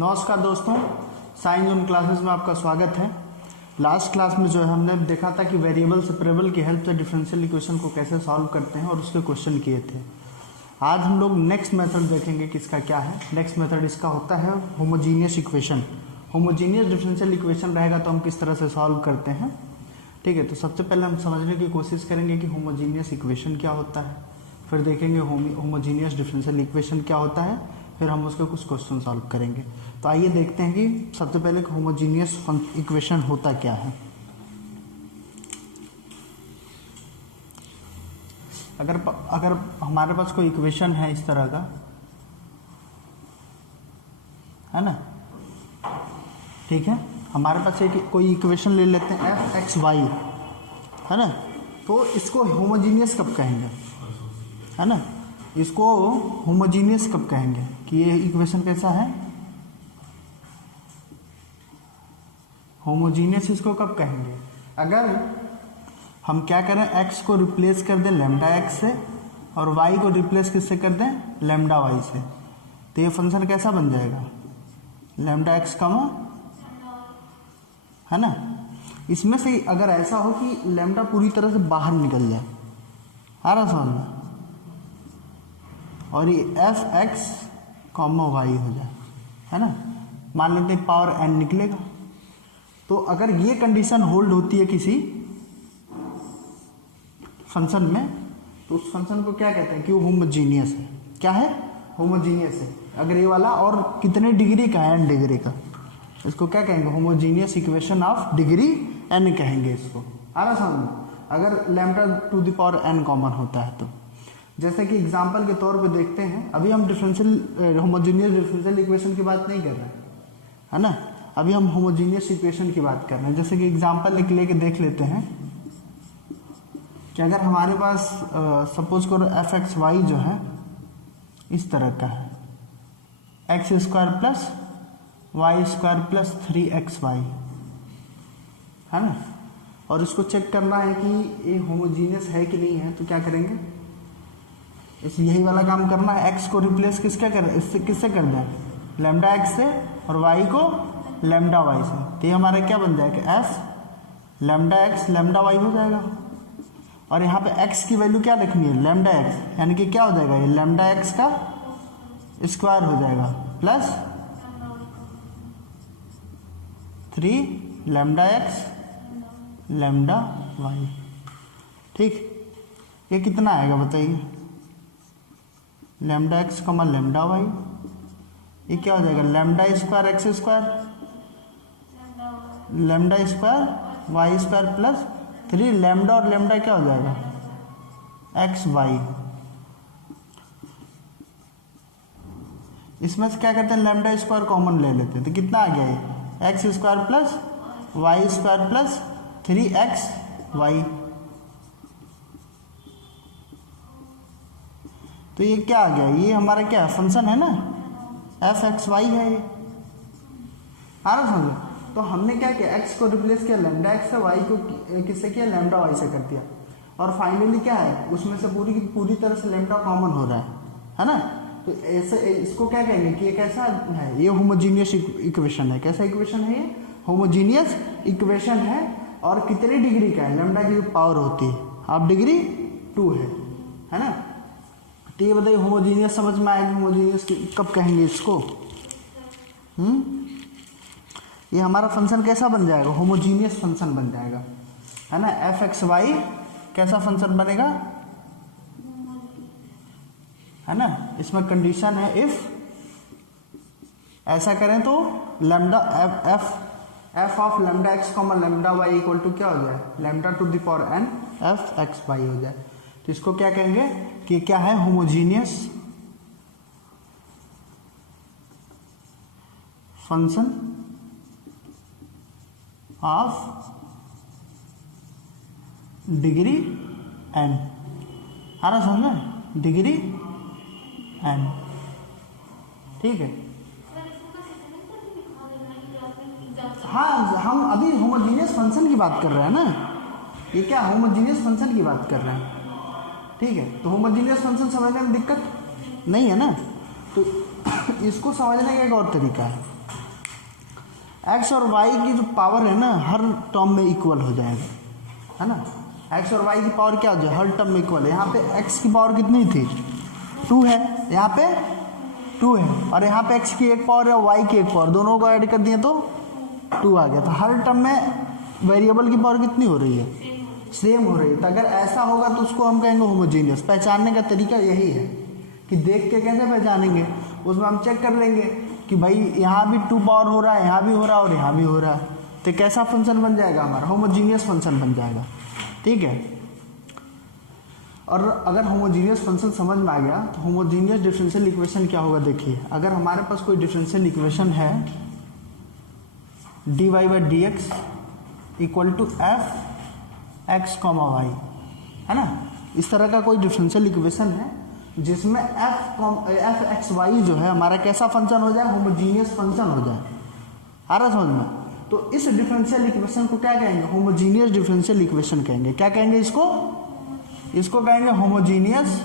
नमस्कार दोस्तों, science zone classes में आपका स्वागत है। लास्ट क्लास में जो है हमने देखा था कि वेरिएबल सेपरेबल की हेल्प से डिफरेंशियल इक्वेशन को कैसे सॉल्व करते हैं और उसके क्वेश्चन किए थे। आज हम लोग नेक्स्ट मेथड देखेंगे कि इसका क्या है। नेक्स्ट मेथड इसका होता है homogeneous equation. Homogeneous differential equation रहेगा तो हम किस तरह से सॉल्व करते हैं। ठीक है, तो सबसे पहले हम समझने की कोशिश करेंगे कि होमोजीनियस इक्वेशन क्या होता है, फिर देखेंगे होमोजीनियस डिफरेंशियल इक्वेशन क्या होता है, फिर हम उसके कुछ क्वेश्चन सॉल्व करेंगे। तो आइए देखते हैं कि सबसे पहले होमोजीनियस इक्वेशन होता क्या है। अगर हमारे पास कोई इक्वेशन है इस तरह का, है ना, ठीक है, हमारे पास एक कोई इक्वेशन ले लेते हैं एफ एक्स वाई, है ना, तो इसको होमोजीनियस कब कहेंगे, है ना, इसको होमोजीनियस कब कहेंगे कि ये इक्वेशन कैसा है, होमोजीनियस इसको कब कहेंगे। अगर हम क्या करें, x को रिप्लेस कर दें लैम्डा x से और y को रिप्लेस किससे कर दें, लैम्डा y से, तो ये फंक्शन कैसा बन जाएगा, लैम्डा x कमा, है ना। इसमें से अगर ऐसा हो कि लैम्डा पूरी तरह से बाहर निकल जाए, आ रहा समझ में, और ये एफ एक्स कॉमा वाई हो जाए, है ना, मान लेते हैं पावर n निकलेगा। तो अगर ये कंडीशन होल्ड होती है किसी फंक्शन में, तो उस फंक्शन को क्या कहते हैं कि वो होमोजीनियस है। क्या है, होमोजीनियस है। अगर ये वाला और कितने डिग्री का है, n डिग्री का, इसको क्या कहेंगे, homogeneous equation of degree n कहेंगे इसको। आ रहा समझ में, अगर lambda to the power n common होता है तो। जैसे कि एग्जांपल के तौर पे देखते हैं, अभी हम डिफरेंशियल होमोजीनियस डिफरेंशियल इक्वेशन की बात नहीं कर रहे हैं, है ना, अभी हम होमोजीनियस इक्वेशन की बात कर रहे हैं। जैसे कि एग्जांपल लेके देख लेते हैं कि अगर हमारे पास सपोज करो एफ एक्स वाई जो है इस तरह का है, x square plus y square plus 3xy, है ना, और इसको चेक करना है कि ये होमोजीनियस है कि नहीं है, तो क्या करेंगे, यही वाला काम करना है। x को रिप्लेस किससे कर दें, लैम्डा x से, और y को लैम्डा y से, तो ये हमारा क्या बन जाएगा, f lambda x lambda y हो जाएगा। और यहाँ पे x की वैल्यू क्या रखनी है, लैम्डा x, यानी कि क्या हो जाएगा, ये लैम्डा x का स्क्वायर हो जाएगा plus 3 lambda x lambda y। ठीक, ये कितना आएगा बताइए, lambda x comma lambda y, ये क्या हो जाएगा, lambda square x square lambda square y square plus 3 lambda, और लैम्डा क्या हो जाएगा, एक्स वाई। इसमें से क्या करते हैं, लैम्डा स्क्वायर कॉमन ले लेते हैं, तो कितना आ गया ये, x square plus y square plus 3xy। तो ये क्या आ गया, ये हमारा क्या फंक्शन है ना, एफ एक्स वाई है ये, आ रहा समझो। तो हमने क्या किया, x को रिप्लेस किया लैम्डा x से, y को किससे किया, लैम्डा y से कर दिया, और फाइनली क्या है, उसमें से पूरी तरह से लैम्डा कॉमन हो रहा है ना। तो ऐसे इसको क्या कहेंगे कि ये कैसा है, ये होमोजीनियस इक्वेशन है। कैसा इक्वेशन है ये, होमोजीनियस इक्वेशन है। और कितने डिग्री का है, लैम्डा की जो पावर होती है हाफ डिग्री 2 है ना। तो ये बताइए होमोजीनियस समझ में आएगा, होमोजीनियस कब कहेंगे इसको। ये हमारा फंक्शन कैसा बन जाएगा, होमोजीनियस फंक्शन बन जाएगा, है ना। एफ एक्स वाई कैसा फंक्शन बनेगा, है ना। इसमें कंडीशन है इफ ऐसा करें तो lambda f of lambda x comma lambda y equal to क्या हो जाए, lambda to the power n f x y हो जाए। तो इसको क्या कहेंगे कि क्या है, homogeneous function of degree n। आ रहा समझ में, डिग्री n, ठीक है। हाँ, हम अभी होमोजीनियस फंक्शन की बात कर रहे हैं ना, ये क्या होमोजीनियस फंक्शन की बात कर रहे हैं, ठीक है। तो होमोजीनियस फंक्शन समझने में दिक्कत नहीं है ना। तो इसको समझने का एक और तरीका है, एक्स और वाई की जो पावर है ना हर टर्म में इक्वल हो जाएगा, है ना। एक्स और वाई की पावर क्या हो जाए, हर टर्म में इक्वल है। यहाँ पे एक्स की पावर कितनी थी, 2 है, यहाँ पे 2 है, और यहाँ पे एक्स की एक पावर है और वाई की एक पावर, दोनों को ऐड कर दिए तो 2 आ गया। तो हर टर्म में वेरिएबल की पावर कितनी हो रही है, सेम हो रही है। तो अगर ऐसा होगा तो उसको हम कहेंगे होमोजीनियस। पहचानने का तरीका यही है कि देख के कैसे पहचानेंगे, उसमें हम चेक कर लेंगे कि भाई यहाँ भी 2 पावर हो रहा है, यहाँ भी हो रहा है और यहाँ भी हो रहा है, तो कैसा फंक्शन बन जाएगा हमारा, होमोजीनियस फंक्शन बन जाएगा, ठीक है। और अगर होमोजीनियस फंक्शन समझ में आ गया तो होमोजीनियस डिफरेंशियल इक्वेशन क्या होगा, देखिए अगर हमारे पास कोई डिफरेंशियल इक्वेशन है dy by d x equal to f x comma y, है ना, इस तरह का कोई डिफरेंशियल इक्वेशन है जिसमें एफ एक्स वाई जो है हमारा कैसा फंक्शन हो जाए, होमोजीनियस फंक्शन हो जाए, आ रहा समझ में। तो इस डिफरेंशियल इक्वेशन को क्या कहेंगे, होमोजीनियस डिफरेंशियल इक्वेशन कहेंगे। क्या कहेंगे इसको कहेंगे होमोजीनियस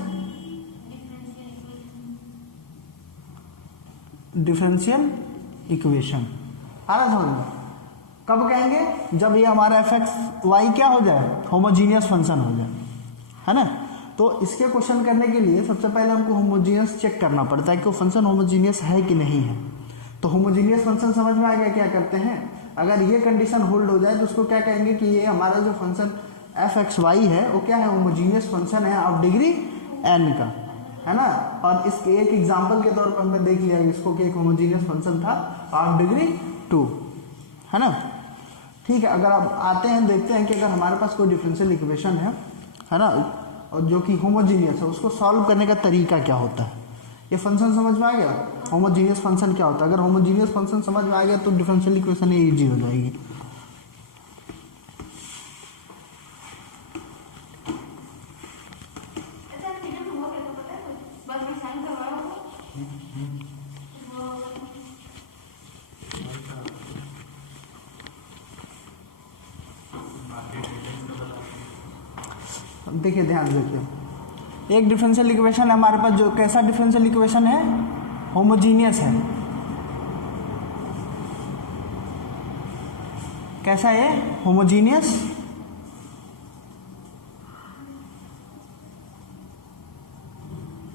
डिफरेंशियल इक्वेशन, आ रहा समझ में। कब कहेंगे, जब ये हमारा एफ एक्स वाई क्या हो जाए, होमोजीनियस फंक्शन हो जाए, है ना। तो इसके क्वेश्चन करने के लिए सबसे पहले हमको होमोजीनियस चेक करना पड़ता है कि वो फंक्शन होमोजीनियस है कि नहीं है। तो होमोजीनियस फंक्शन समझ में आ गया, क्या करते हैं, अगर ये कंडीशन होल्ड हो जाए तो उसको क्या कहेंगे कि ये हमारा जो फंक्शन एफ एक्स वाई है वो क्या है, होमोजीनियस फंक्शन है ऑफ डिग्री n का, है ना। और इसके एक एग्जांपल के तौर पर हमने देख लिया इसको कि एक होमोजीनियस फंक्शन था ऑफ डिग्री 2, है ना। ठीक है, अगर आप आते हैं देखते हैं कि अगर हमारे पास कोई डिफरेंशियल इक्वेशन है ना, और जो कि होमोजीनियस है, उसको सॉल्व करने का तरीका क्या होता है, ये फंक्शन समझ में आ गया, होमोजीनियस फंक्शन क्या होता है। अगर होमोजीनियस फंक्शन समझ में आ गया तो डिफरेंशियल इक्वेशन ईजी हो जाएगी। देखिए ध्यान देखिए, एक डिफरेंशियल इक्वेशन है हमारे पास, जो कैसा डिफरेंशियल इक्वेशन है, होमोजीनियस है। कैसा है, होमोजीनियस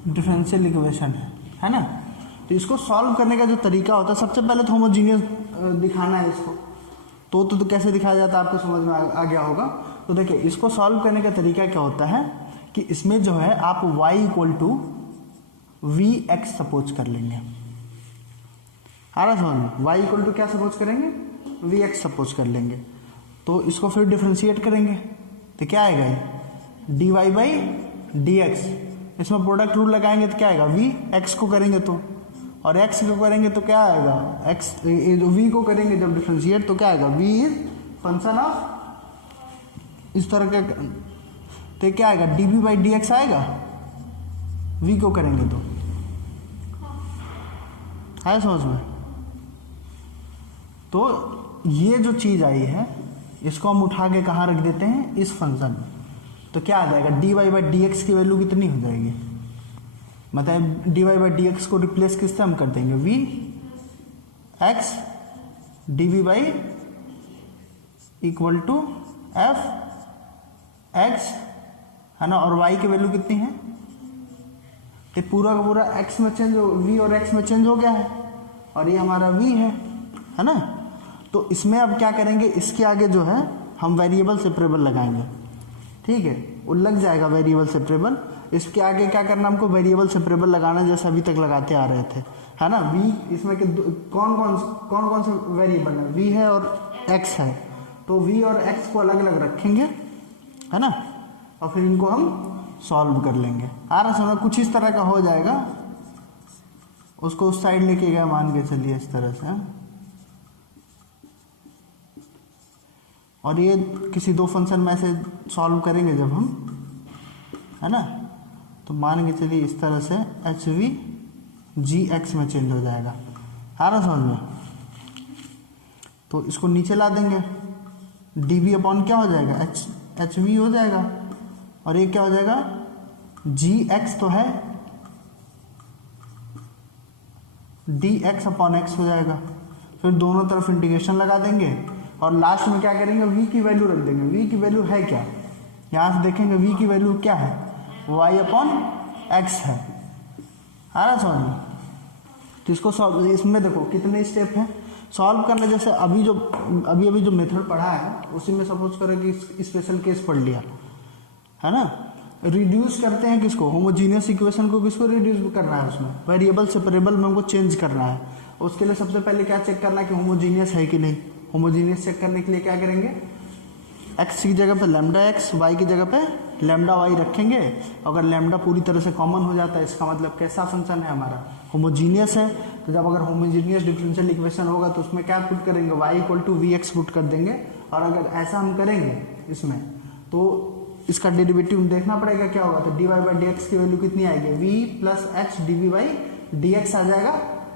डिफरेंशियल इक्वेशन है ना। तो इसको सॉल्व करने का जो तरीका होता है, सबसे पहले तो होमोजीनियस दिखाना है इसको। तो कैसे दिखाया जाता है आपको समझ में आ गया होगा। तो देखिए इसको सॉल्व करने का तरीका क्या होता है कि इसमें जो है आप y equal to v x suppose कर लेंगे, आ रहा समझ में। y इक्वल टू क्या सपोज करेंगे, वी एक्स सपोज कर लेंगे। तो इसको फिर डिफ्रेंशिएट करेंगे तो क्या आएगा, d y by d x. इसमें प्रोडक्ट रूल लगाएंगे तो क्या आएगा, वी एक्स को करेंगे तो, और एक्स को करेंगे तो क्या आएगा, एक्स वी को करेंगे जब डिफ्रेंशिएट तो क्या आएगा, वी इज फंक्शन ऑफ इस तरह के, तो क्या आएगा, d b by d x आएगा, वी को करेंगे तो, है समझ में। तो ये जो चीज आई है इसको हम उठा के कहाँ रख देते हैं, इस फंक्शन में। तो क्या आ जाएगा, d y by d x की वैल्यू कितनी हो जाएगी, मतलब d y by d x को रिप्लेस किससे हम कर देंगे, v x d v by equal to f x, है ना। और y की वैल्यू कितनी है, तो पूरा का पूरा x में चेंज हो, v और x में चेंज हो गया है, और ये हमारा v है ना। तो इसमें अब क्या करेंगे, इसके आगे जो है हम वेरिएबल सेपरेबल लगाएंगे, ठीक है, वो लग जाएगा वेरिएबल सेपरेबल। इसके आगे क्या करना, हमको वेरिएबल सेपरेबल लगाना जैसे अभी तक लगाते आ रहे थे, है ना। v इसमें के कौन कौन से वेरिएबल है, v है और x है, तो v और x को अलग अलग रखेंगे, है ना, और फिर इनको हम सॉल्व कर लेंगे। आ रहा समझ, कुछ इस तरह का हो जाएगा। उसको उस साइड लेके गए मान के चलिए इस तरह से, और ये किसी दो फंक्शन में ऐसे सॉल्व करेंगे जब हम, है ना, तो मान के चलिए इस तरह से एच वी जी एक्स में चेंज हो जाएगा। आ रहा समझ में। तो इसको नीचे ला देंगे, डी वी अपॉन क्या हो जाएगा, एच वी हो जाएगा, और ये क्या हो जाएगा, जी एक्स तो है, डी एक्स अपॉन एक्स हो जाएगा। फिर दोनों तरफ इंटीग्रेशन लगा देंगे और लास्ट में क्या करेंगे, v की वैल्यू रख देंगे। v की वैल्यू है क्या, यहाँ से देखेंगे v की वैल्यू क्या है, y/x है ना समझ में। तो इसको सॉल्व, इसमें देखो कितने स्टेप हैं सॉल्व करने। जैसे अभी जो मेथड पढ़ा है उसी में सपोज करो कि स्पेशल केस पढ़ लिया है ना। रिड्यूस करते हैं किसको, होमोजीनियस इक्वेशन को किसको रिड्यूस करना है, उसमें वेरिएबल सेपरेबल में हमको चेंज करना है। उसके लिए सबसे पहले क्या चेक करना है कि होमोजीनियस है कि नहीं। होमोजीनियस चेक करने के लिए क्या करेंगे, x की जगह पे लैम्डा x, y की जगह पे लैम्डा y रखेंगे। अगर लैम्डा पूरी तरह से कॉमन हो जाता है इसका मतलब कैसा फंक्शन है हमारा, होमोजीनियस है। तो जब अगर होमोजीनियस डिफरेंशियल इक्वेशन होगा तो उसमें क्या पुट करेंगे, y=vx पुट कर देंगे। और अगर ऐसा हम करेंगे इसमें तो इसका डेरिवेटिव देखना पड़ेगा क्या होगा। तो dy/dx की वैल्यू कितनी आएगी, v + h dv/dx आ जाएगा।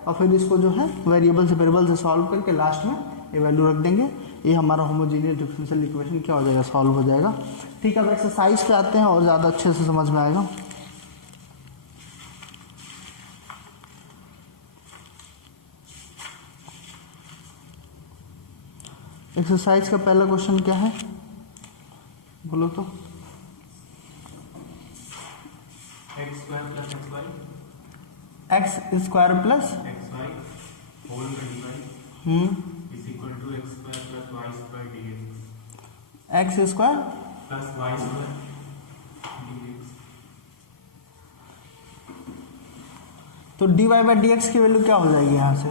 और फिर इसको जो है वेरिएबल से वेरिएबल से सॉल्व करके लास्ट में ये वैल्यू रख देंगे। ये हमारा होमोजीनियस डिफरेंशियल इक्वेशन क्या हो जाएगा, सॉल्व हो जाएगा। ठीक है, अब एक्सरसाइज पे आते हैं और ज़्यादा अच्छे से समझ में आएगा। एक्सरसाइज का पहला क्वेश्चन क्या है बोलो तो। x² + xy x² plus xy whole multiply is equal to x² + y² dx x² + y² dx। तो dy/dx की वैल्यू क्या हो जाएगी, यहाँ से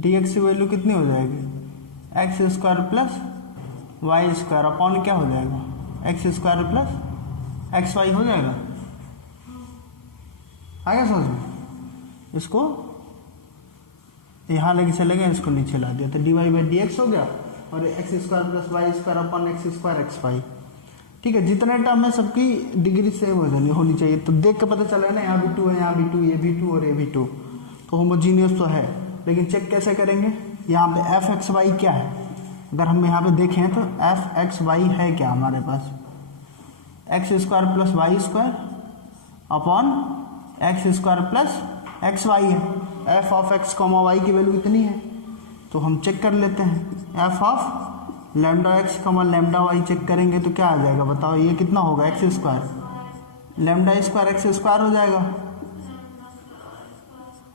dx की वैल्यू कितनी हो जाएगी, x² प्लस y² अपॉन क्या हो जाएगा, x² प्लस xy हो जाएगा। आगे समझ में, इसको यहाँ लेके चलेंगे, इसको नीचे ला दिया तो dy/dx हो गया और x² plus y² upon x² xy। ठीक है, जितने टर्म है सबकी डिग्री सेम होनी चाहिए। तो देख के पता चला है ना, यहाँ भी 2 है, यहाँ भी 2, ये भी 2 और ये भी 2, तो होमोजीनियस तो है। लेकिन चेक कैसे करेंगे, यहाँ पे f(x, y) क्या है। अगर हम यहाँ पे देखें तो f(x, y) है क्या हमारे पास, x² plus y² upon x² plus xy है। f(x, y) की वैल्यू इतनी है तो हम चेक कर लेते हैं। f(λx, λy) चेक करेंगे तो क्या आ जाएगा बताओ, ये कितना होगा, x², λ² x² हो जाएगा।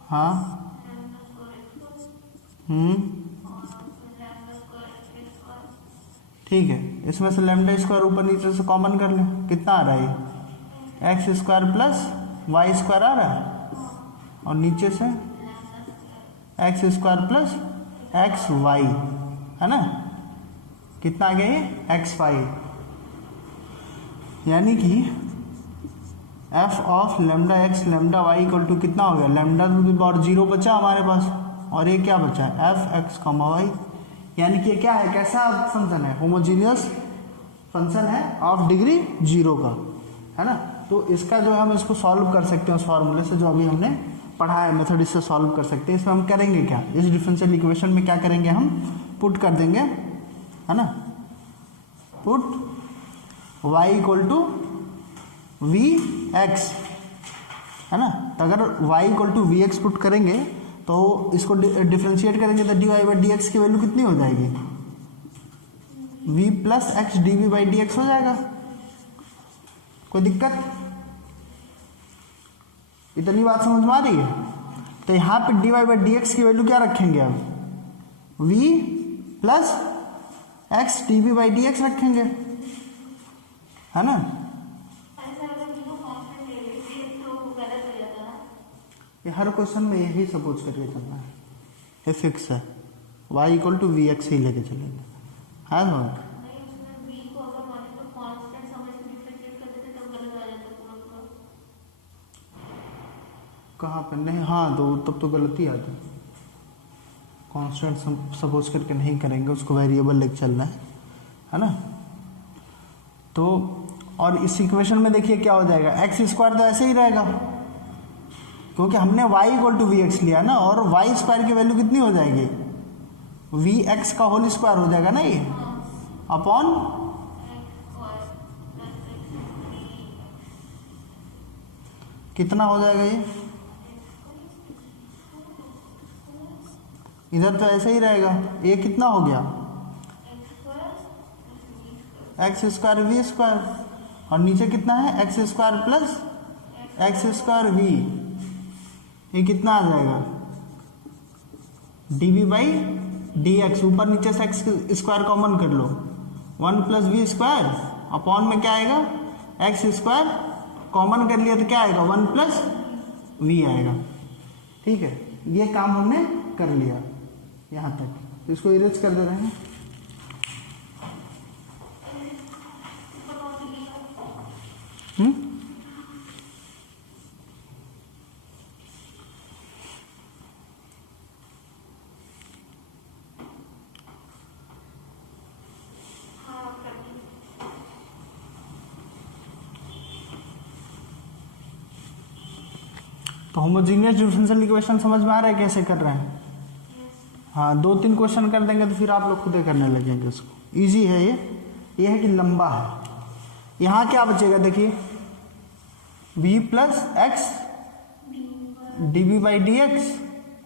हाँ ठीक है, इसमें से λ² ऊपर नीचे से कॉमन कर लें, कितना आ रहा है ये, x² प्लस y² आ रहा है और नीचे से x² प्लस xy है ना, कितना आ गया ये xy। यानी कि f(λx, λy) इक्वल टू कितना हो गया, λ⁴ बचा हमारे पास और ये क्या बचा है, f(x, y). यानी कि क्या है, कैसा फंक्शन है, होमोजीनियस फंक्शन है ऑफ डिग्री 0 का, है ना। तो इसका जो है हम इसको सॉल्व कर सकते हैं उस फॉर्मूले से जो अभी हमने पढ़ा है, मेथड इससे सॉल्व कर सकते हैं। इसमें हम करेंगे क्या, इस डिफरेंशियल इक्वेशन में क्या करेंगे, हम पुट कर देंगे, है ना, पुट y = vx, है ना। तो अगर y = vx पुट करेंगे तो इसको डिफ्रेंशिएट करेंगे तो dy/dx की वैल्यू कितनी हो जाएगी, v + x dv/dx हो जाएगा। कोई दिक्कत, इतनी बात समझ में आ रही है। तो यहाँ पे dy/dx की वैल्यू क्या रखेंगे, अब v + x dv/dx रखेंगे, है ना। ये हर क्वेश्चन में यही सपोज करके चलना है, ये फिक्स है, y = vx ही लेके चलेंगे, है ना। कहाँ पे नहीं, हाँ तो तब तो गलती आ जाए, कांस्टेंट सपोज करके नहीं करेंगे, उसको वेरिएबल लेके चलना है ना। तो और इस इक्वेशन में देखिए क्या हो जाएगा, x² तो ऐसे ही रहेगा क्योंकि हमने y = vx लिया ना, और y² की वैल्यू कितनी हो जाएगी, vx का होल स्क्वायर हो जाएगा ना ये, अपॉन कितना हो जाएगा ये, इधर तो ऐसे ही रहेगा, ये कितना हो गया एक्स स्क्वायर वी स्क्वायर, और नीचे कितना है x square plus x square v, ये कितना आ जाएगा d v by d x, ऊपर नीचे से एक्स स्क्वायर कॉमन कर लो, 1 प्लस वी स्क्वायर अपॉन में क्या आएगा एक्स स्क्वायर, कॉमन कर लिया तो क्या आएगा 1 प्लस वी आएगा। ठीक है, ये काम हमने कर लिया यहाँ तक, इसको इरेज कर दे रहे हैं। तो होमोजीनियस डिफरेंशियल इक्वेशन समझ में आ रहा है कैसे कर रहे हैं? हाँ, 2-3 क्वेश्चन कर देंगे तो फिर आप लोग खुद ही करने लगेंगे उसको। इजी है ये है कि लंबा है। यहाँ क्या बचेगा देखिए, v plus x d v by d x,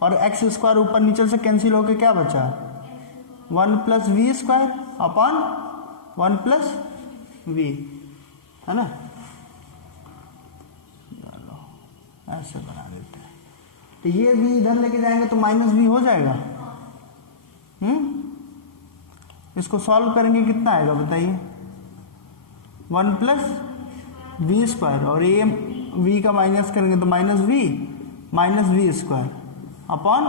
और एक्स स्क्वायर ऊपर नीचे से कैंसिल होके क्या बचा 1 plus v square upon 1 plus v, है ना। ऐसे बना देते हैं, तो ये भी इधर लेके जाएंगे तो माइनस भी हो जाएगा। इसको सॉल्व करेंगे कितना आएगा बताइए, 1 प्लस वी स्क्वायर, और ये v का माइनस करेंगे तो minus v square upon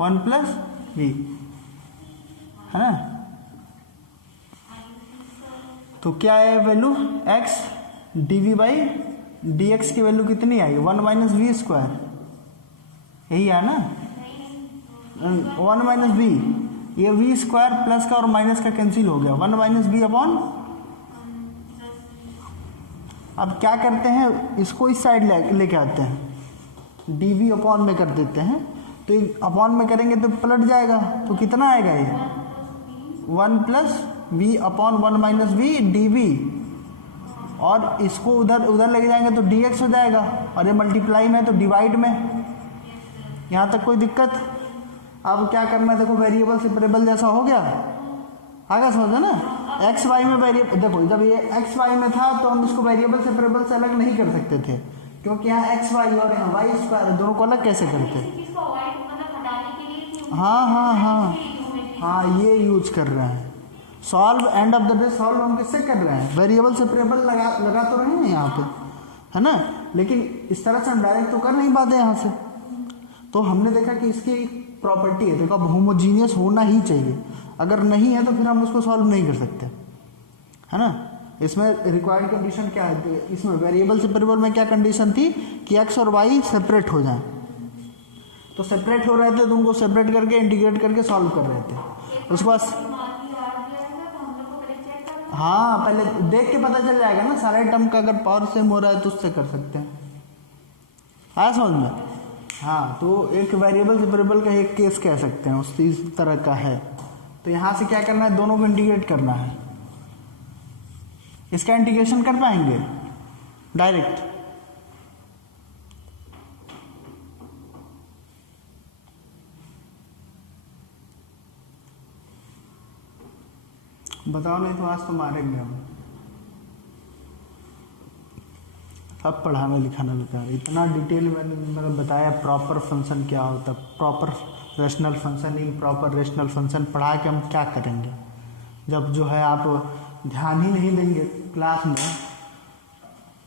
1 plus v, है ना। तो क्या है value x d v by d x की वैल्यू कितनी आई 1 माइनस वी स्क्वायर, यही है ना 1 माइनस वी, ये वी स्क्वायर प्लस का और माइनस का कैंसिल हो गया 1 माइनस वी अपॉन। अब क्या करते हैं, इसको इस साइड लेके आते हैं, डी वी अपॉन में कर देते हैं, तो अपॉन में करेंगे तो पलट जाएगा, तो कितना आएगा ये 1 plus v upon 1 minus v d v, और इसको उधर लेके जाएंगे तो डी एक्स हो जाएगा, और ये मल्टीप्लाई में तो डिवाइड में। यहाँ तक कोई दिक्कत? अब क्या करना है देखो, वेरिएबल सेपरेबल जैसा हो गया, आगे समझो ना। एक्स वाई में वेरिएबल, देखो जब ये एक्स वाई में था तो हम इसको वेरिएबल सेपरेबल से अलग नहीं कर सकते थे, क्योंकि यहाँ एक्स वाई और यहाँ वाई स्क्वायर, दोनों को अलग कैसे करते। हाँ, ये यूज कर रहे हैं। Solve end of the day solve हम किससे कर रहे हैं, वेरिएबल सेपरेबल लगा तो रहे हैं यहाँ पे, है ना, लेकिन इस तरह से हम डायरेक्ट तो कर नहीं पाते यहाँ से। तो हमने देखा कि इसकी प्रॉपर्टी है, देखो अब होमोजीनियस होना ही चाहिए, अगर नहीं है तो फिर हम उसको सॉल्व नहीं कर सकते, है ना। इसमें रिक्वायर्ड कंडीशन क्या है, इसमें वेरिएबल सेपरेबल में क्या कंडीशन थी कि एक्स और वाई सेपरेट हो जाए, तो सेपरेट हो रहे थे तो उनको सेपरेट करके इंटीग्रेट करके सॉल्व कर रहे थे। उसके बाद हाँ, पहले देख के पता चल जाएगा ना, सारे टर्म का अगर पावर सेम हो रहा है तो उससे कर सकते हैं, आया समझ में। हाँ, तो एक वेरिएबल सेपरेबल का एक केस कह सकते हैं, उसी तरह का है। तो यहाँ से क्या करना है, दोनों को इंटीग्रेट करना है। इसका इंटीग्रेशन कर पाएंगे डायरेक्ट, बताओ, नहीं तो आज तो मारेंगे हम। सब पढ़ाना लिखाना लिखा, इतना डिटेल मैंने बताया प्रॉपर फंक्शन क्या होता है, proper rational function, improper rational function पढ़ा के हम क्या करेंगे जब जो है आप ध्यान ही नहीं देंगे क्लास में,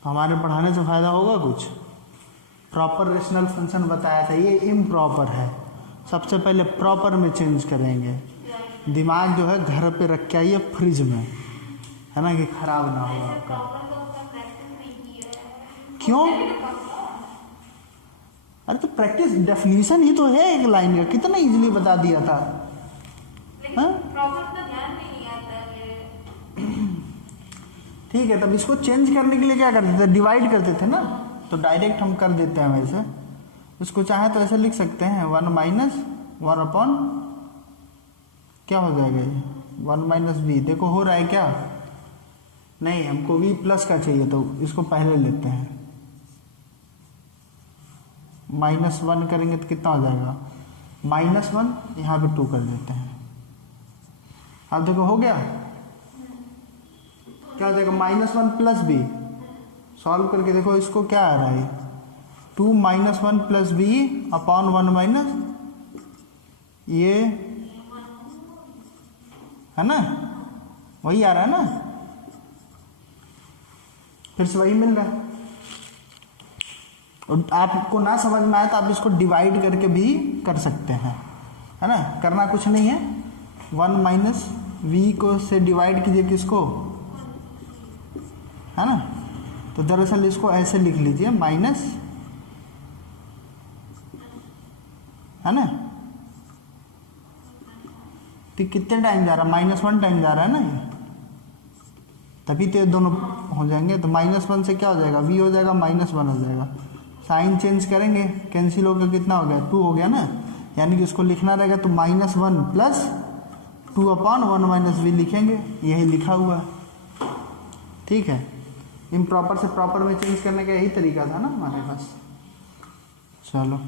तो हमारे पढ़ाने से फ़ायदा होगा कुछ। प्रॉपर रेशनल फंक्शन बताया था, ये इम्प्रॉपर है, सबसे पहले प्रॉपर में चेंज करेंगे। दिमाग जो है घर पे रख के आइए फ्रिज में, है ना, कि खराब ना हो आपका। क्यों? अरे तो प्रैक्टिस, डेफिनेशन ही तो है एक लाइन का, कितना इजीली बता दिया था। ठीक है, तब इसको चेंज करने के लिए क्या करते थे, डिवाइड करते थे ना, तो डायरेक्ट हम कर देते हैं वैसे। इसको चाहे तो ऐसे लिख सकते हैं 1 माइनस 1 अपॉन क्या हो जाएगा ये 1 माइनस वी। देखो हो रहा है क्या, नहीं, हमको v प्लस का चाहिए तो इसको पहले लेते हैं, -1 करेंगे तो कितना हो जाएगा -1 यहाँ पे 2 कर देते हैं। अब देखो हो गया, क्या हो जाएगा -1 प्लस बी। सॉल्व करके देखो इसको क्या आ रहा है 2 - 1 प्लस बी अपॉन 1 माइनस ये है ना, वही आ रहा है ना, फिर से वही मिल रहा है। और आपको ना समझ में आए तो आप इसको डिवाइड करके भी कर सकते हैं, है ना, करना कुछ नहीं है। 1 माइनस वी को से डिवाइड कीजिए किसको, है ना, तो दरअसल इसको ऐसे लिख लीजिए माइनस, है ना, तो कितने टाइम जा रहा है -1 टाइम जा रहा है ना ये, तभी तो ये दोनों हो जाएंगे। तो -1 से क्या हो जाएगा v हो जाएगा, -1 हो जाएगा। साइन चेंज करेंगे, कैंसिल होकर कितना हो गया 2 हो गया ना, यानी कि उसको लिखना रहेगा तो -1 प्लस 2 अपॉन 1 माइनस वी लिखेंगे, यही लिखा हुआ है। ठीक है, इम्प्रॉपर से प्रॉपर में चेंज करने का यही तरीका था ना हमारे पास। चलो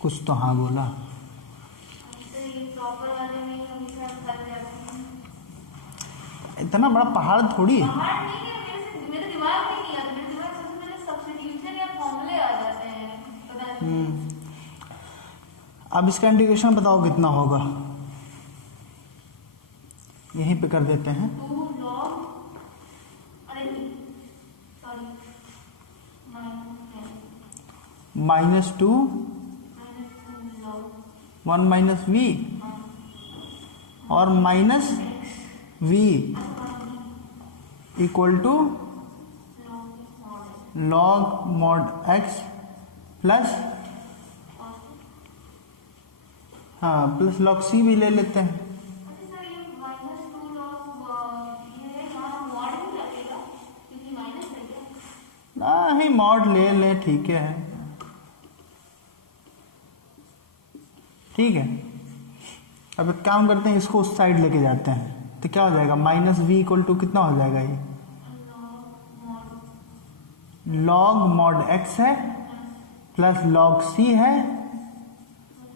कुछ तो हाँ बोला, इतना बड़ा पहाड़ थोड़ी है। अब इसका इंटीग्रेशन बताओ कितना होगा, यहीं पे कर देते हैं। -2 1 माइनस वी और minus v equal to log mod x plus, हाँ प्लस लॉग सी भी ले लेते हैं। नहीं मॉड ले ले, ठीक है, ठीक है। अब एक काम करते हैं, इसको उस साइड लेके जाते हैं, तो क्या हो जाएगा -v इक्वल टू कितना हो जाएगा, ये लॉग मॉड x है प्लस लॉग c है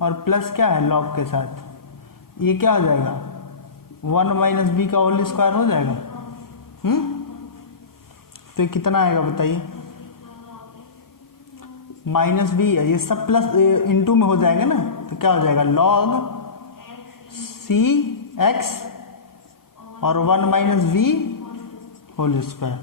और प्लस क्या है लॉग के साथ, ये क्या हो जाएगा 1 माइनस बी का होल स्क्वायर हो जाएगा। तो ये कितना आएगा बताइए, -b है, ये सब प्लस इनटू में हो जाएगा ना, तो क्या हो जाएगा लॉग c x और 1 माइनस v होल स्क्वायर।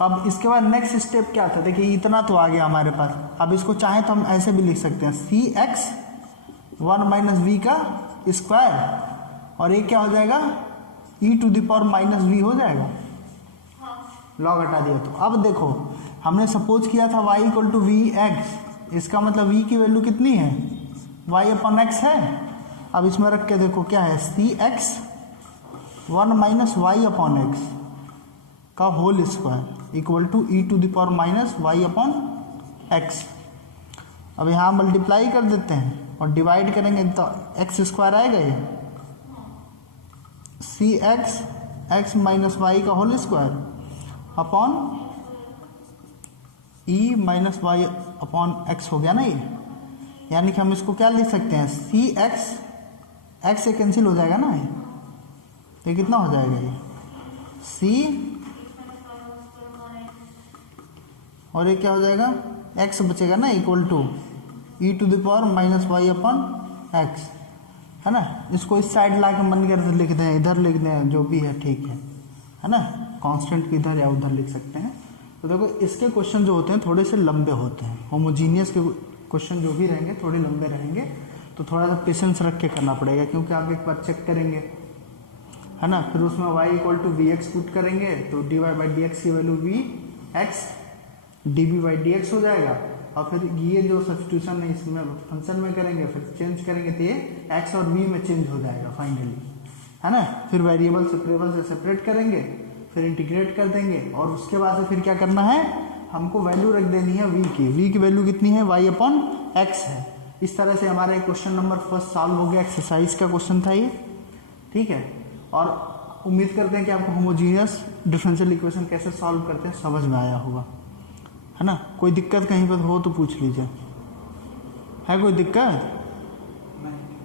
अब इसके बाद नेक्स्ट स्टेप क्या था, देखिए इतना तो आ गया हमारे पास। अब इसको चाहे तो हम ऐसे भी लिख सकते हैं सी एक्स 1 माइनस वी का स्क्वायर, और ये क्या हो जाएगा e to the power minus v हो जाएगा, लॉग हटा दिया तो। अब देखो हमने सपोज किया था y equal to v x, इसका मतलब v की वैल्यू कितनी है y अपॉन एक्स है। अब इसमें रख के देखो क्या है C x 1 minus y upon x का whole square equal to e to the power minus y upon x. अब यहाँ मल्टीप्लाई कर देते हैं और डिवाइड करेंगे तो एक्स स्क्वायर आएगा, ये c x x minus y का whole square upon e minus y upon x हो गया ना ये। यानी कि हम इसको क्या लिख सकते हैं सी एक्स, एक्स से कैंसिल हो जाएगा ना ये कितना हो जाएगा ये सी, और ये क्या हो जाएगा x बचेगा ना equal to e to the power minus y upon x, है ना। इसको इस साइड ला के मन करते लिख दें, इधर लिख दें, जो भी है ठीक है ना, कांस्टेंट को इधर या उधर लिख सकते हैं। तो देखो इसके क्वेश्चन जो होते हैं थोड़े से लंबे होते हैं, होमोजीनियस के क्वेश्चन जो भी रहेंगे थोड़े लंबे रहेंगे, तो थोड़ा सा पेशेंस रख के करना पड़ेगा, क्योंकि आप एक बार चेक करेंगे, है ना, फिर उसमें y equal to v x put करेंगे तो d y by d x की value v x d b by d x हो जाएगा, और फिर ये जो सब्स्टिट्यूशन है इसमें फंक्शन में करेंगे, फिर चेंज करेंगे तो ये x और v में चेंज हो जाएगा फाइनली, है ना। फिर वेरिएबल सेपरेबल से सेपरेट करेंगे, फिर इंटीग्रेट कर देंगे, और उसके बाद से फिर क्या करना है, हमको वैल्यू रख देनी है v की वैल्यू कितनी है y अपॉन एक्स है। इस तरह से हमारा क्वेश्चन नंबर फर्स्ट सॉल्व हो गया, एक्सरसाइज का क्वेश्चन था ये, ठीक है। और उम्मीद करते हैं कि आपको होमोजीनियस डिफरेंशियल इक्वेशन कैसे सॉल्व करते हैं समझ में आया होगा, है ना। कोई दिक्कत कहीं पर हो तो पूछ लीजिए, है कोई दिक्कत?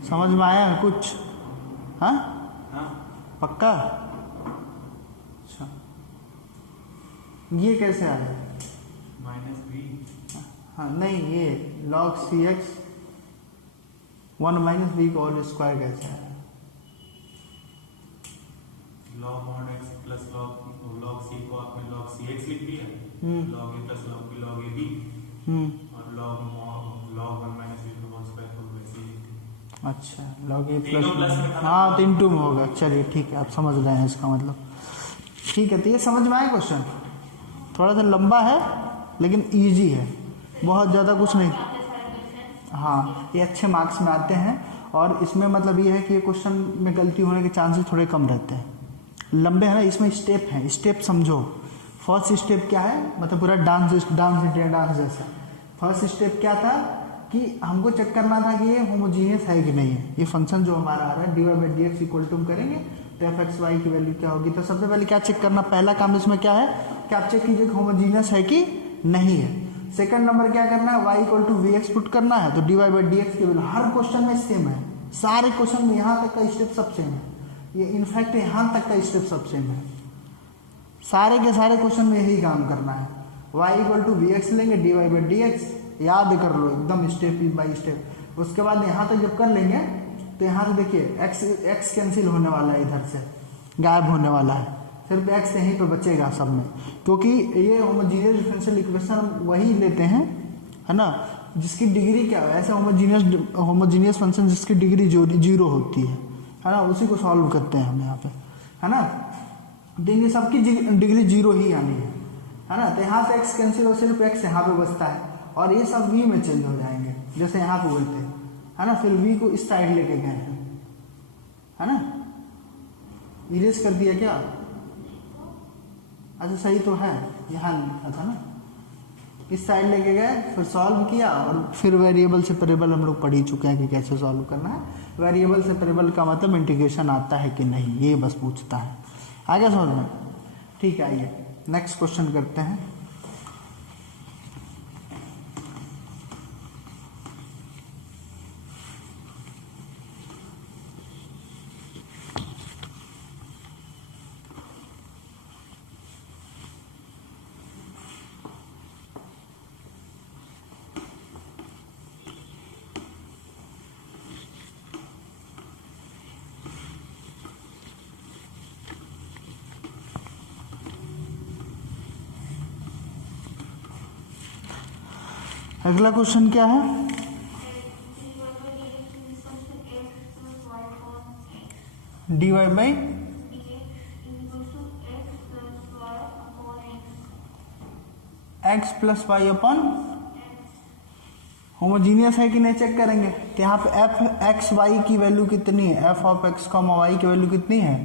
समझ में आया है कुछ? हाँ पक्का? अच्छा, ये कैसे आया? -b। हाँ नहीं, ये log cx 1 - b का होल स्क्वायर कैसे आया? log mod x plus log c को आपने log cx लिख दिया, log a plus log b log ab, और log 1 - b का होल स्क्वायर को वैसे ही लिख दिया। अच्छा, log a तीनों प्लस प्लस, में था। हाँ तो इनटू में होगा। चलिए ठीक है, आप समझ रहे हैं इसका मतलब। ठीक है, तो ये समझ में आया क्वेश्चन? थोड़ा सा लंबा है लेकिन इजी है, बहुत ज़्यादा कुछ नहीं। हाँ, ये अच्छे मार्क्स में आते हैं, और इसमें मतलब ये है कि ये क्वेश्चन में गलती होने के चांसेस थोड़े कम रहते हैं। लंबे है ना, इसमें स्टेप हैं, स्टेप समझो। फर्स्ट स्टेप क्या है, मतलब पूरा डांस जैसा। फर्स्ट स्टेप क्या था कि हमको चेक करना था कि ये होमोजीनियस है कि नहीं है। ये फंक्शन जो हमारा आ रहा है dy/dx इक्वल टू हम करेंगे तो fxy की वैल्यू क्या होगी। तो सबसे पहले क्या चेक करना, पहला काम इसमें क्या है कि आप चेक कीजिए होमोजीनियस है कि नहीं है। सेकंड नंबर क्या करना है, y equal to vx put करना है, तो dy/dx की वैल्यू हर क्वेश्चन में सेम है। सारे क्वेश्चन में यहाँ तक का स्टेप सब सेम है, ये इनफैक्ट यहाँ तक का स्टेप सब सेम है। सारे के सारे क्वेश्चन में यही काम करना है। y इक्वल टू vx लेंगे, dy/dx याद कर लो एकदम स्टेप बाय स्टेप। उसके बाद यहाँ तक जब कर लेंगे तो यहाँ से देखिए x कैंसिल होने वाला है, इधर से गायब होने वाला है, सिर्फ x यहीं पे बचेगा सब में, क्योंकि ये होमोजीनियस डिफरेंशियल इक्वेशन वही लेते हैं, है ना, जिसकी डिग्री क्या है। ऐसे होमोजीनियस फंक्शन जिसकी डिग्री 0 होती है ना, उसी को सॉल्व करते हैं हम यहाँ पे, है ना। देंगे सबकी डिग्री 0 ही आनी है ना। तो यहाँ से x कैंसिल हो, सिर्फ x यहाँ पे बचता है, और ये सब v में चेंज हो जाएंगे, जैसे यहाँ पे बोलते हैं, है ना। फिर v को इस साइड लेके गए हैं, है ना। इरेज कर दिया क्या? अच्छा सही तो है, यहाँ लिखा था ना, इस साइड लेके गए, फिर सॉल्व किया, और फिर वेरिएबल सेपरेबल हम लोग पढ़ ही चुके हैं कि कैसे सॉल्व करना है। वेरिएबल सेपरेबल का मतलब इंटीग्रेशन आता है कि नहीं, ये बस पूछता है। आगे समझ में? ठीक है, आइए नेक्स्ट क्वेश्चन करते हैं। अगला क्वेश्चन क्या है? dy by x plus y upon, homogeneous है कि नहीं चेक करेंगे। तो यहाँ पे एफ एक्स वाई की वैल्यू कितनी है, f of x comma y की वैल्यू कितनी है,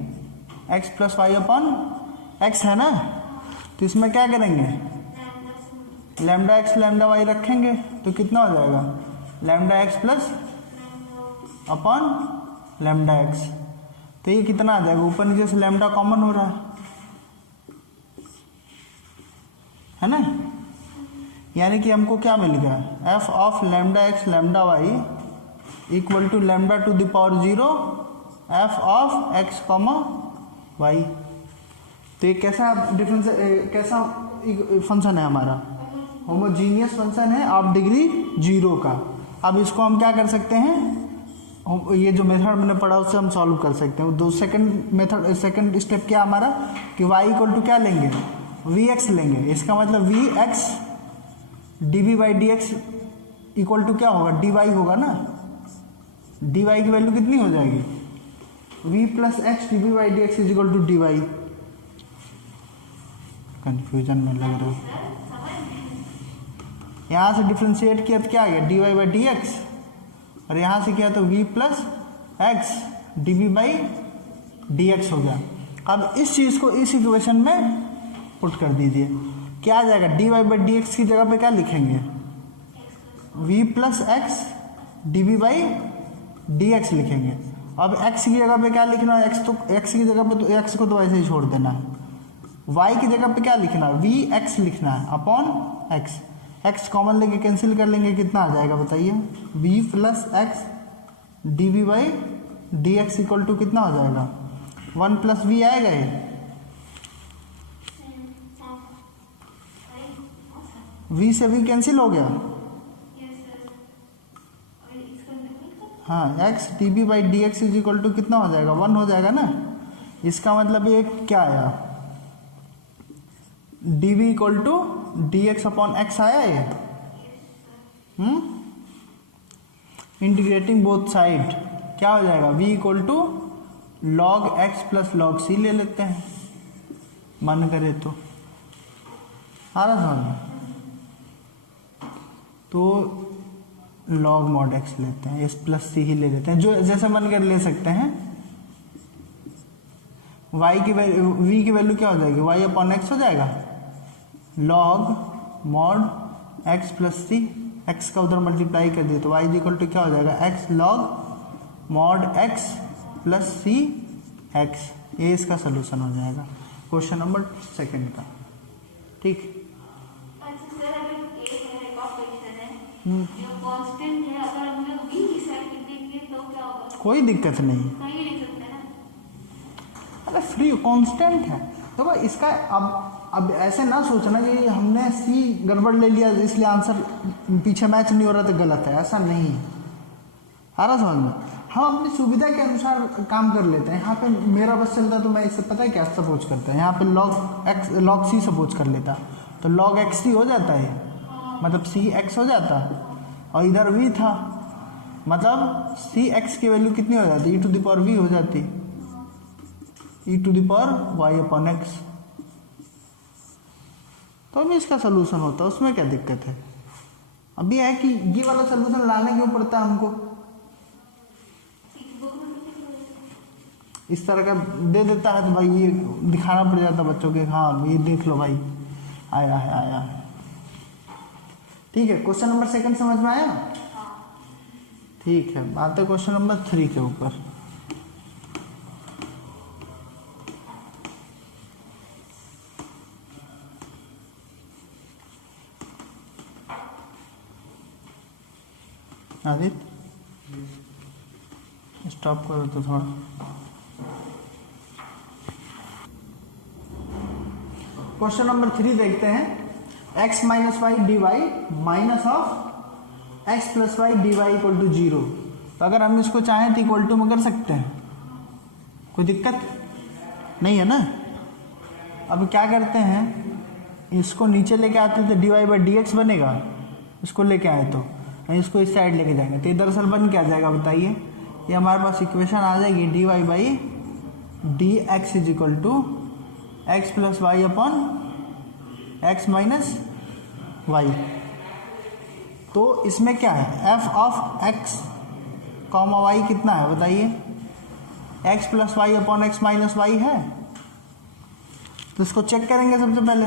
x plus y upon x है ना। तो इसमें क्या करेंगे, लैम्डा एक्स लैम्डा वाई रखेंगे, तो कितना हो जाएगा, lambda x plus upon lambda x. तो ये कितना आ जाएगा, ऊपर नीचे से लैम्डा कॉमन हो रहा है ना। यानी कि हमको क्या मिल गया, f of lambda x lambda y equal to lambda to the power 0 f of x comma y. तो ये कैसा डिफरेंस, कैसा फंक्शन है हमारा, होमोजीनियस फंक्शन है ऑफ डिग्री 0 का। अब इसको हम क्या कर सकते हैं, ये जो मेथड मैंने पढ़ा उससे हम सॉल्व कर सकते हैं। दो सेकंड स्टेप क्या हमारा कि y इक्वल टू क्या लेंगे, vx लेंगे। इसका मतलब vx dv by d x equal to क्या होगा, dy होगा ना। dy की वैल्यू कितनी हो जाएगी, v plus x dv by d x is equal to dy। Confusion में लग रहा है, यहाँ से डिफ्रेंशिएट किया तो क्या आ गया, dy बाई डी एक्स, और यहाँ से किया तो v plus x dv by d x हो गया। अब इस चीज़ को इस इक्वेशन में पुट कर दीजिए, क्या आ जाएगा, dy बाई डी एक्स की जगह पे क्या लिखेंगे, v plus x dv by d x लिखेंगे। अब x की जगह पे क्या लिखना है, x की जगह पे तो x को तो ऐसे ही छोड़ देना है, y की जगह पे क्या लिखना है, वी एक्स लिखना है अपॉन एक्स। एक्स कॉमन लेके कैंसिल कर लेंगे, कितना आ जाएगा बताइए, v plus x d v by d x equal to कितना हो जाएगा, 1 प्लस वी आएगा ये, v से v कैंसिल हो गया, हाँ x d b by d x is equal to कितना हो जाएगा, 1 हो जाएगा ना। इसका मतलब ये क्या आया, d v equal to d x upon x आया ये। इंटीग्रेटिंग बोथ साइड क्या हो जाएगा, v equal to log x plus log c ले लेते हैं, मन करे तो आ रहा समझ में, तो लॉग मॉड एक्स लेते हैं, एस प्लस सी ही ले लेते हैं, जो जैसे मन कर ले सकते हैं। y की वैल्यू, v की वैल्यू क्या हो जाएगी, y अपॉन एक्स हो जाएगा, log mod x plus c, x का उधर मल्टीप्लाई कर दिए तो y इक्वल टू क्या हो जाएगा, x log mod x plus c x, ये इसका सोल्यूशन हो जाएगा क्वेश्चन नंबर 2 का। ठीक, कांस्टेंट है, अगर हम लोग v की साइड देंगे तो क्या होगा, कोई दिक्कत नहीं, कहीं लिख सकते हैं ना। अरे फ्री कांस्टेंट है तो भाई इसका अब ऐसे ना सोचना कि हमने सी गड़बड़ ले लिया इसलिए आंसर पीछे मैच नहीं हो रहा तो गलत है, ऐसा नहीं है। आ रहा समझ में, हम अपनी सुविधा के अनुसार काम कर लेते हैं। यहाँ पे मेरा बस चलता तो मैं इससे पता है क्या सपोज करता है, यहाँ पे log x log c suppose कर लेता तो लॉग एक्स सी हो जाता है, मतलब सी एक्स हो जाता, और इधर वी था मतलब सी एक्स की वैल्यू कितनी हो जाती, e to the power v हो जाती, e to the power y upon x, तो अभी इसका सोल्यूशन होता है, उसमें क्या दिक्कत है। अभी है कि ये वाला सोल्यूशन लाने क्यों पड़ता है हमको, इस तरह का दे देता है तो भाई ये दिखाना पड़ जाता बच्चों के, हाँ ये देख लो भाई आया है आया है। ठीक है, क्वेश्चन नंबर 2 समझ में आया। ठीक है, आते क्वेश्चन नंबर 3 के ऊपर। आदित्य स्टॉप करो तो थोड़ा। क्वेश्चन नंबर 3 देखते हैं, x minus y d y minus of x plus y d y equal to 0। तो अगर हम इसको चाहें तो इक्वल टू में कर सकते हैं, कोई दिक्कत नहीं है ना। अब क्या करते हैं, इसको नीचे लेके आते तो d y by d x बनेगा, इसको लेके आए तो इसको इस साइड लेके जाएंगे तो ये दरअसल बन क्या जाएगा बताइए, ये हमारे पास इक्वेशन आ जाएगी d y by d x is equal to x plus y upon x minus y. तो इसमें क्या है, f of x comma y कितना है बताइए, x plus y upon x minus y है। तो इसको चेक करेंगे सबसे पहले,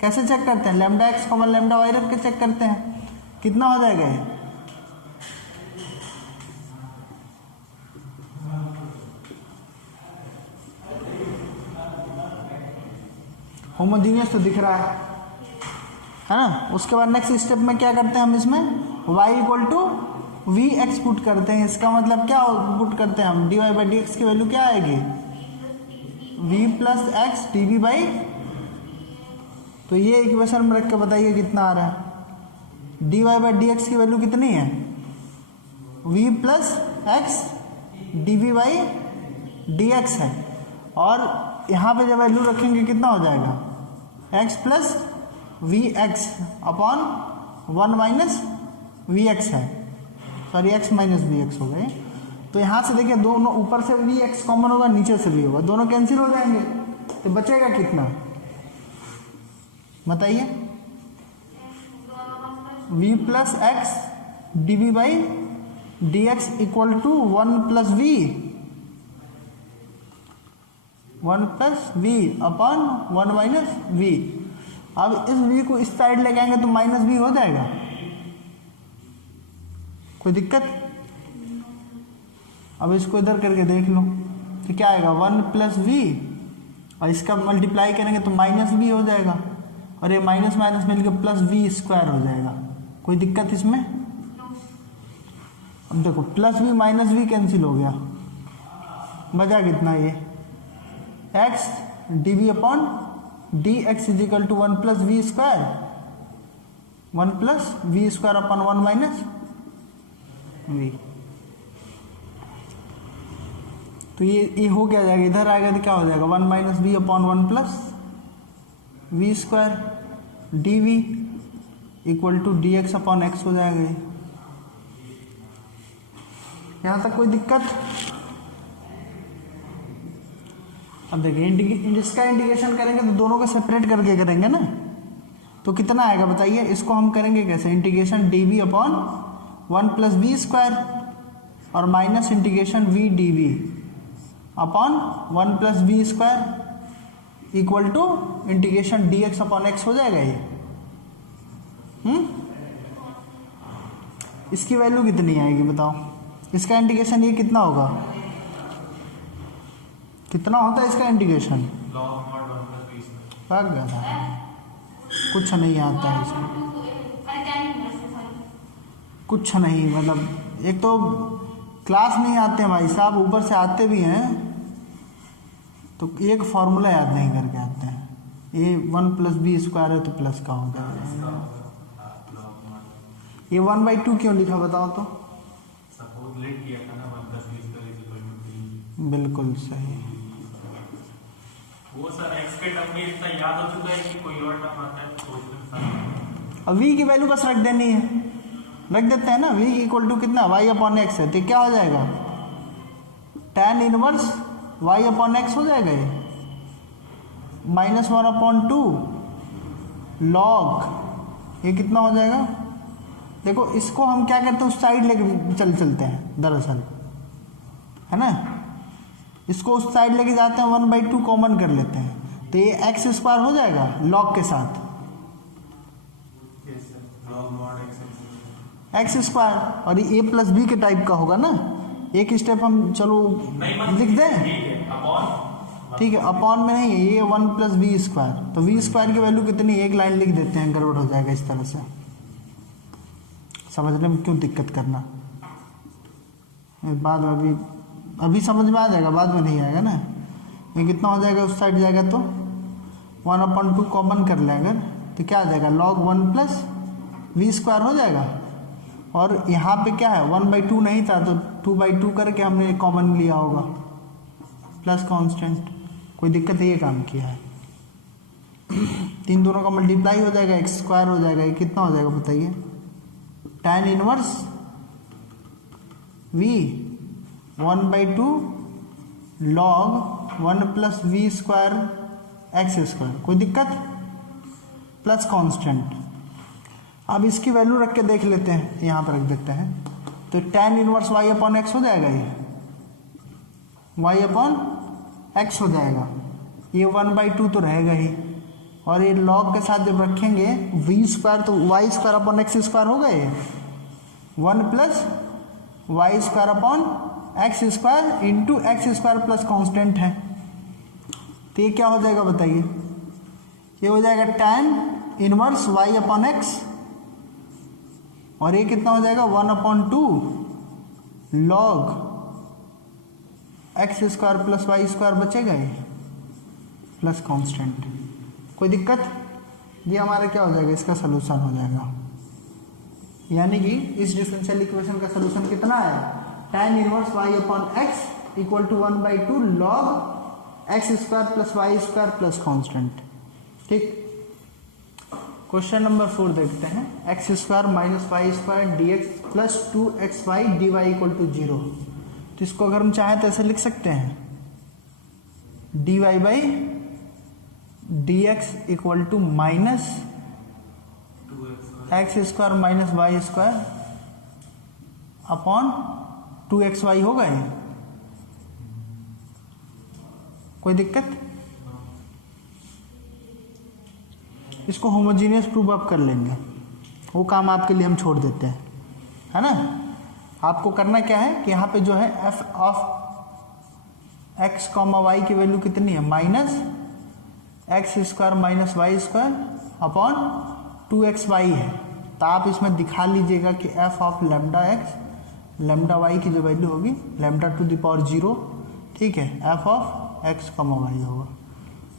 कैसे चेक करते हैं, lambda x comma lambda y रख के चेक करते हैं, कितना हो जाएगा ये, होमोजीनियस तो दिख रहा है ना। उसके बाद नेक्स्ट स्टेप में क्या करते हैं हम, इसमें y equal to v x put करते हैं। इसका मतलब क्या पुट करते हैं हम, d y by d x की वैल्यू क्या आएगी, v plus x d v by. तो ये इक्वेशन में रख के बताइए कितना आ रहा है, d y by d x की वैल्यू कितनी है, v plus x d v by d x है, और यहाँ पे जब वैल्यू रखेंगे कितना हो जाएगा, x plus v x upon 1 minus v x है, sorry x minus v x हो गए। तो यहाँ से देखिए दोनों ऊपर से वी एक्स कॉमन होगा, नीचे से भी होगा, दोनों कैंसिल हो जाएंगे, तो बचेगा कितना बताइए, v plus x d v by d x equal to 1 plus v, 1 plus v upon 1 minus v. अब इस v को इस साइड ले जाएंगे तो माइनस v हो जाएगा, कोई दिक्कत। अब इसको इधर करके देख लो तो क्या आएगा, 1 प्लस वी और इसका मल्टीप्लाई करेंगे तो माइनस वी हो जाएगा, और ये माइनस माइनस मिलकर प्लस वी स्क्वायर हो जाएगा। कोई दिक्कत इसमें? अब देखो plus v minus v cancel हो गया, बचा कितना ये x d v upon d x is equal to 1 plus v square, 1 plus v square upon 1 minus v. तो ये हो क्या जाएगा, इधर आएगा तो क्या हो जाएगा 1 minus v upon 1 plus v square d v equal to d x upon x हो जाएगा ये। यहां तक कोई दिक्कत? अब देखिए इसका इंटीग्रेशन करेंगे तो दोनों को सेपरेट करके करेंगे ना, तो कितना आएगा बताइए। इसको हम करेंगे कैसे, integration d v upon 1 plus v square और minus integration v d v upon 1 plus v square equal to integration d x upon x हो जाएगा ये। इसकी वैल्यू कितनी आएगी बताओ, इसका इंटीग्रेशन ये कितना होगा, कितना होता है इसका इंटीग्रेशन? भाग गया था, कुछ नहीं आता है इसमें, कुछ नहीं, मतलब एक तो क्लास नहीं आते हैं भाई साहब, ऊपर से आते भी हैं तो एक फॉर्मूला याद नहीं करके आते हैं। ये 1 प्लस बी स्क्वायर है तो प्लस का हो जाएगा। ये 1/2 क्यों लिखा बताओ तो? सपोज लेट किया था ना 1 plus b square is equal to 3। बिल्कुल सही। वो सर एक्स के टर्म में इतना याद हो चुका है कि कोई और टर्म आता है तो सोचते। अब v की वैल्यू बस रख देनी है, रख देते हैं ना, v इक्वल टू कितना y अपॉन एक्स है, तो क्या हो जाएगा tan inverse y upon x हो जाएगा ये, -1/2 log, ये कितना हो जाएगा। देखो इसको हम क्या करते हैं, उस साइड लेके चलते हैं दरअसल, है ना, इसको उस साइड लेके जाते हैं, 1/2 कॉमन कर लेते हैं तो ये एक्स स्क्वायर हो जाएगा log के साथ एक्स स्क्वायर, और ये a प्लस बी के टाइप का होगा ना। एक स्टेप हम चलो लिख दें, ठीक है, अपॉन में नहीं है ये 1 प्लस बी स्क्वायर, तो वी स्क्वायर की वैल्यू कितनी, एक लाइन लिख देते हैं, गड़बड़ हो जाएगा इस तरह से। समझने में क्यों दिक्कत करना, बाद में अभी समझ में आ जाएगा, बाद में नहीं आएगा ना। ये कितना हो जाएगा, उस साइड जाएगा तो 1/2 कॉमन कर लें अगर, तो क्या आ जाएगा log 1 प्लस वी स्क्वायर हो जाएगा। और यहाँ पे क्या है 1/2 नहीं था तो 2/2 करके हमने कॉमन लिया होगा, प्लस कांस्टेंट, कोई दिक्कत है, ये काम किया है। इन दोनों का मल्टीप्लाई हो जाएगा, एक्स स्क्वायर हो जाएगा, ये कितना हो जाएगा बताइए, tan inverse v 1/2 log 1 plus v square x square, कोई दिक्कत, प्लस कांस्टेंट। अब इसकी वैल्यू रख के देख लेते हैं, यहाँ पर रख देते हैं, तो tan inverse y upon x हो जाएगा, ये y अपॉन एक्स हो जाएगा, ये 1/2 तो रहेगा ही, और ये log के साथ जब रखेंगे v स्क्वायर तो y square upon x square होगा, ये 1 plus y square upon x square into x square plus constant है, तो ये क्या हो जाएगा बताइए, ये हो जाएगा tan inverse y upon x, और ये कितना हो जाएगा 1/2 log x square plus y square बचेगा ये, प्लस कांस्टेंट, कोई दिक्कत। ये हमारा क्या हो जाएगा, इसका सोल्यूशन हो जाएगा, यानी कि इस डिफरेंशियल इक्वेशन का सोल्यूशन कितना है, tan inverse y upon x equal to 1/2 log x square plus y square plus constant. ठीक, क्वेश्चन नंबर 4 देखते हैं, x square minus y square d x plus 2xy dy equal to 0। तो इसको अगर हम चाहें तो ऐसे लिख सकते हैं, dy by d x equal to minus x square minus y square upon 2xy होगा ये, कोई दिक्कत। इसको होमोजीनियस प्रूव अप कर लेंगे, वो काम आपके लिए हम छोड़ देते हैं, है ना। आपको करना क्या है कि यहाँ पे जो है f ऑफ x, y की वैल्यू कितनी है, minus x square minus y square upon 2xy है। तो आप इसमें दिखा लीजिएगा कि f of lambda x lambda y की जो वैल्यू होगी लेमडा टू द पावर 0, ठीक है, f of x comma y होगा,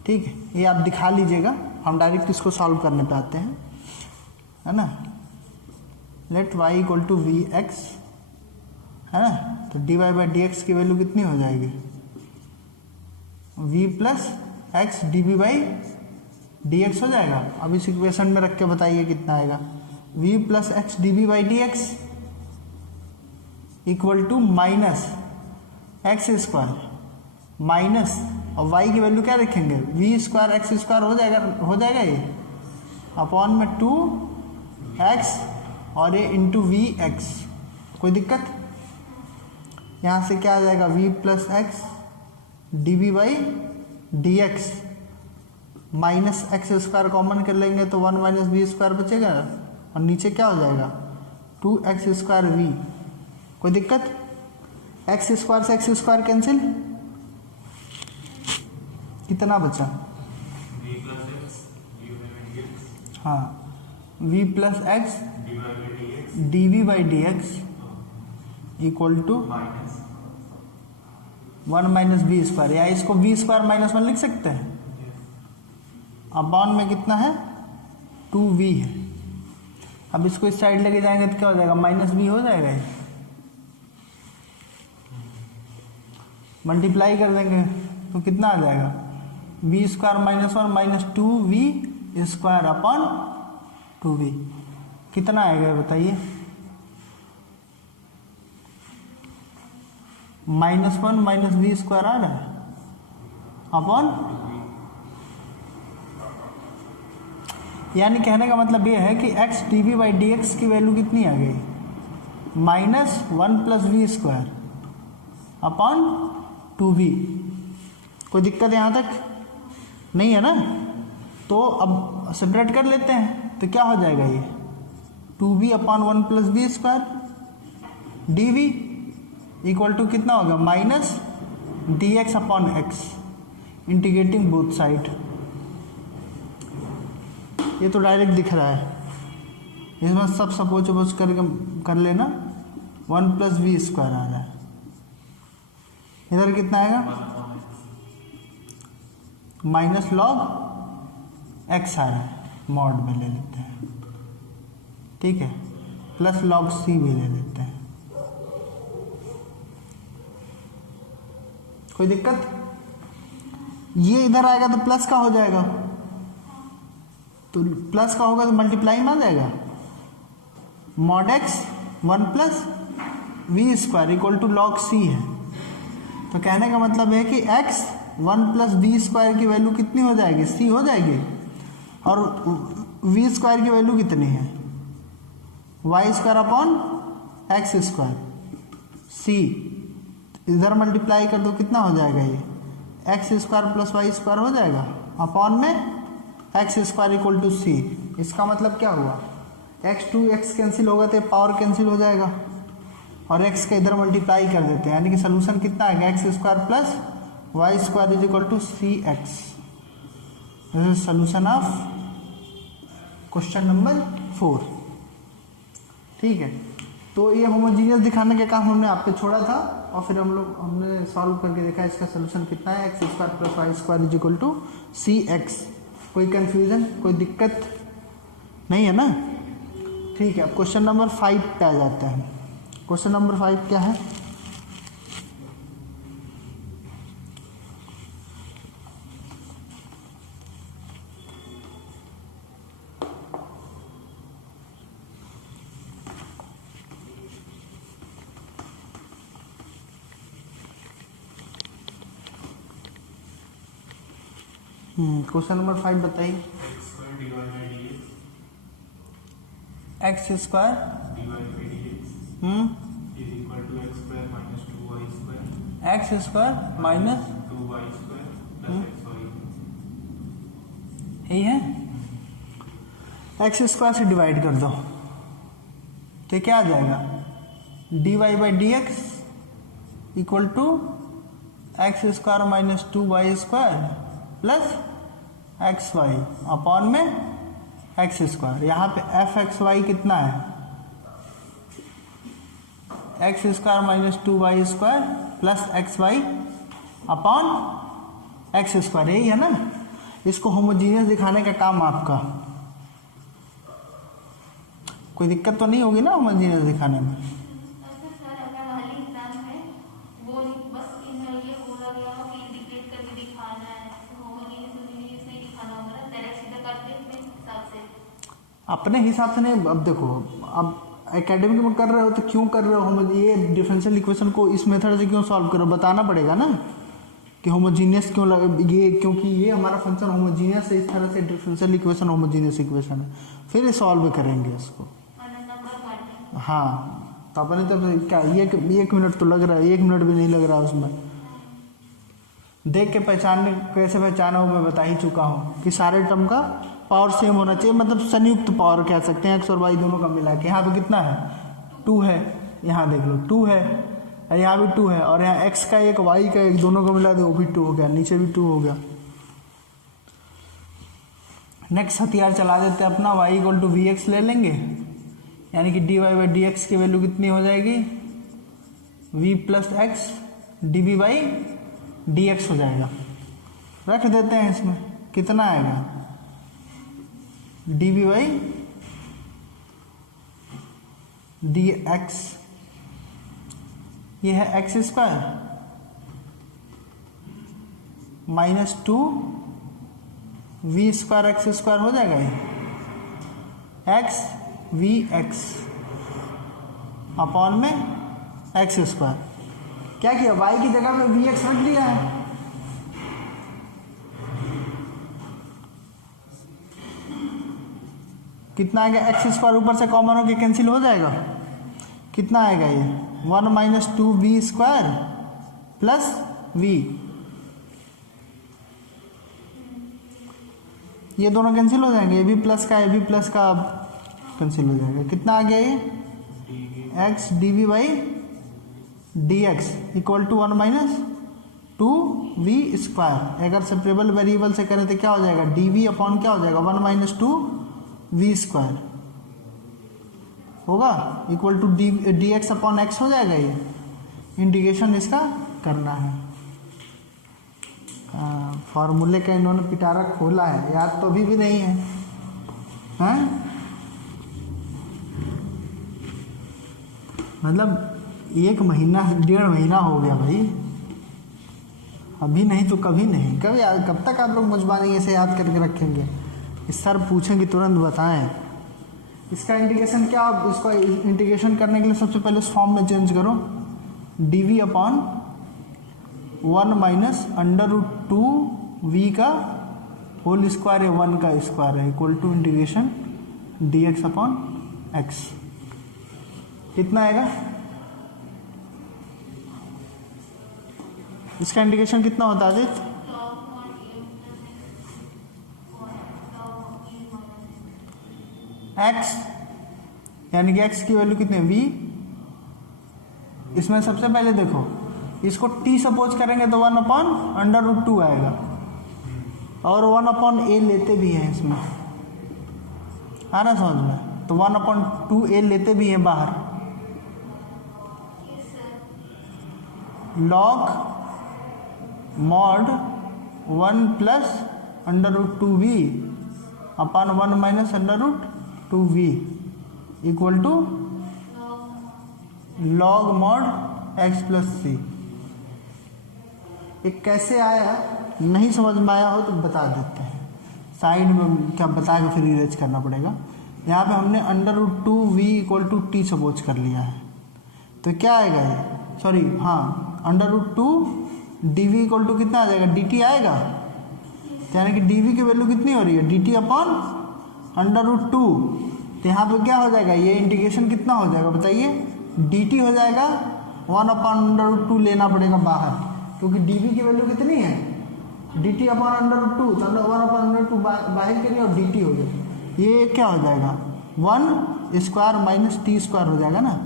ठीक है। ये आप दिखा लीजिएगा, हम डायरेक्ट इसको सॉल्व करने पे आते हैं, है ना। Let y equal to v x, है ना, तो dy बाई डी एक्स की वैल्यू कितनी हो जाएगी, v plus x d b by d x हो जाएगा। अब इस इक्वेशन में रख के बताइए कितना आएगा, v plus x d b by d x equal to minus x square minus, और y की वैल्यू क्या रखेंगे, v स्क्वायर एक्स स्क्वायर हो जाएगा ये अपॉन में 2x और ये इंटू वी एक्स। कोई दिक्कत, यहाँ से क्या आ जाएगा, v plus x d b by d x minus x square common कर लेंगे तो 1 माइनस वी स्क्वायर बचेगा, और नीचे क्या हो जाएगा 2x स्क्वायर वी। कोई दिक्कत, एक्स स्क्वायर से एक्स स्क्वायर कैंसिल, कितना बचा, v plus x d by d x, हाँ v plus x d by d x d v by d x equal to minus 1 minus v square, या इसको we square minus 1 लिख सकते हैं, upon में कितना है 2v है। अब इसको इस साइड लेके जाएंगे तो क्या हो जाएगा, माइनस v हो जाएगा, ये मल्टीप्लाई कर देंगे तो कितना आ जाएगा, v square minus 1 minus 2v square upon 2v, कितना आएगा बताइए, -1 माइनस वी स्क्वायर आ रहा है अपॉन, यानी कहने का मतलब ये है कि x d b by d x की वैल्यू कितनी आ गई, -1 plus v square upon 2v। कोई दिक्कत यहाँ तक नहीं है ना। तो अब सेपरेट कर लेते हैं तो क्या हो जाएगा, ये 2v upon 1 plus v square d v equal to कितना होगा, minus d x upon x integrating both side. ये तो डायरेक्ट दिख रहा है, इसमें सब सपोज कर लेना, 1 प्लस वी स्क्वायर आ रहा है, इधर कितना आएगा माइनस लॉग एक्स आ रहा है, मॉड में ले लेते हैं, ठीक है, प्लस लॉग सी भी ले लेते हैं। कोई दिक्कत, ये इधर आएगा तो प्लस का हो जाएगा, तो प्लस का होगा तो मल्टीप्लाई में आ जाएगा, mod x 1 plus v square equal to log c है। तो कहने का मतलब है कि x 1 प्लस वी स्क्वायर की वैल्यू कितनी हो जाएगी, सी हो जाएगी, और वी स्क्वायर की वैल्यू कितनी है, y square upon x square c, इधर मल्टीप्लाई कर दो कितना हो जाएगा, ये x square plus y square हो जाएगा अपॉन में x square equal to c. इसका मतलब क्या हुआ, एक्स टू एक्स कैंसिल होगा तो पावर कैंसिल हो जाएगा, और एक्स का इधर मल्टीप्लाई कर देते हैं, यानी कि सोल्यूशन कितना आएगा, x square plus y square is equal to c x. This is solution of question number 4, ठीक है। तो ये होमोजीनियस दिखाने का काम हमने आप पे छोड़ा था, और फिर हमने सॉल्व करके देखा इसका सोल्यूशन कितना है, x square plus y square is equal to c x. कोई कंफ्यूजन, कोई दिक्कत नहीं है ना, ठीक है। अब क्वेश्चन नंबर 5 पे आ जाते हैं। क्वेश्चन नंबर 5 क्या है, क्वेश्चन नंबर 5 बताइए। X square d y by d x square d y by d x is equal to x square minus 2y square x square minus 2y square plus x y. यही है, x square से divide कर दो तो क्या आ जाएगा, d y by d x equal to x square minus 2y square plus x y upon में एक्स स्क्वायर। यहाँ पे एफ एक्स वाई कितना है, x square minus 2y square plus x y upon x square, यही है ना। इसको homogeneous दिखाने का काम आपका, कोई दिक्कत तो नहीं होगी ना होमोजीनियस दिखाने में। सर अगर वाली एग्जाम में वो बस ये बोला गया हो कि इंडिकेट करके दिखाना है, होमोजीनियस नहीं दिखाना होगा ना, डायरेक्ट सीधा करते अपने हिसाब से। अपने हिसाब से नहीं, अब देखो, अब एकेडमिक में कर रहे हो तो क्यों कर रहे हो, ये डिफरेंशियल इक्वेशन को इस मेथड से क्यों सॉल्व करो, बताना पड़ेगा ना कि होमोजीनियस क्यों ये, क्योंकि ये हमारा फंक्शन होमोजीनियस है, इस तरह से डिफरेंशियल इक्वेशन होमोजीनियस इक्वेशन है, फिर सॉल्व करेंगे इसको। हाँ तो अपने तो क्या एक मिनट तो लग रहा है, 1 मिनट भी नहीं लग रहा है उसमें। देख के पहचानने, कैसे पहचाना हो मैं बता ही चुका हूँ कि सारे टर्म का पावर सेम होना चाहिए, मतलब संयुक्त पावर कह सकते हैं, एक्स और वाई दोनों का मिला के। यहाँ पे कितना है, 2 है, यहाँ देख लो 2 है, यहाँ भी 2 है, और यहाँ x का एक y का एक, दोनों को मिला दो, वो भी 2 हो गया, नीचे भी 2 हो गया। नेक्स्ट हथियार चला देते हैं अपना, y equal to v x ले लेंगे, यानी कि dy बाई डी एक्स की वैल्यू कितनी हो जाएगी, v plus x d v by d x हो जाएगा। रख देते हैं इसमें, कितना आएगा, d v by d x, ये है x square minus 2 v square x square हो जाएगा, ये एक्स वी एक्स अपॉन में एक्स स्क्वायर। क्या किया, y की जगह पे वी एक्स रख दिया है, कितना आएगा, एक्स स्क्वायर ऊपर से कॉमन होकर कैंसिल हो जाएगा, कितना आएगा ये 1 minus 2 v square plus v, ये दोनों कैंसिल हो जाएंगे, ये भी प्लस का, ये भी प्लस का कैंसिल हो जाएगा। कितना आ गया ये, x d v by d x equal to 1 minus 2 v square. अगर सेपरेबल वेरिएबल से करें तो क्या हो जाएगा, डी वी अपॉन क्या हो जाएगा, 1 माइनस 2 वी स्क्वायर होगा, equal to d x upon x हो जाएगा। ये इंटीग्रेशन इसका करना है। फॉर्मूले का इन्होंने पिटारा खोला है, याद तो अभी भी नहीं है, हैं? मतलब 1 महीना 1.5 महीना हो गया भाई, अभी नहीं तो कभी नहीं, कभी कब तक आप लोग मुझबानी ऐसे याद करके रखेंगे। इस सर पूछेंगे तुरंत बताएं इसका इंटीग्रेशन क्या। आप इसको इंटीग्रेशन करने के लिए सबसे पहले इस फॉर्म में चेंज करो, d v upon 1 minus under root 2 v का होल स्क्वायर है, 1 का स्क्वायर है, equal to integration d x upon x. कितना आएगा, इसका इंटीग्रेशन कितना होता है आदित्य, x यानी कि x की वैल्यू कितनी है, v। इसमें सबसे पहले देखो, इसको t सपोज करेंगे तो 1 अपॉन अंडर रूट 2 आएगा, और 1 अपॉन a लेते भी हैं इसमें, आ ना समझ में, तो 1 अपॉन 2a लेते भी हैं बाहर, log mod 1 plus under root 2v upon 1 minus under root 2v equal to log mod x plus C. एक कैसे आया नहीं समझ में आया हो तो बता देते हैं, साइड में क्या बता के फिर इरेज करना पड़ेगा। यहाँ पे हमने under root 2v equal to t suppose कर लिया है, तो क्या आएगा ये, सॉरी हाँ, under root 2 d v equal to कितना आ जाएगा, डी टी आएगा, यानी कि डी वी की वैल्यू कितनी हो रही है, d t upon under root 2। तो यहाँ पे क्या हो जाएगा, ये इंटीग्रेशन कितना हो जाएगा बताइए, डी टी हो जाएगा, 1 अपॉन अंडर रूट 2 लेना पड़ेगा बाहर, क्योंकि डी वी की वैल्यू कितनी है, d t upon under root 2, तो 1 अपॉन अंडर रूट 2 बाहर के लिए, और डी टी हो जाएगा, ये क्या हो जाएगा 1 स्क्वायर माइनस टी स्क्वायर हो जाएगा ना।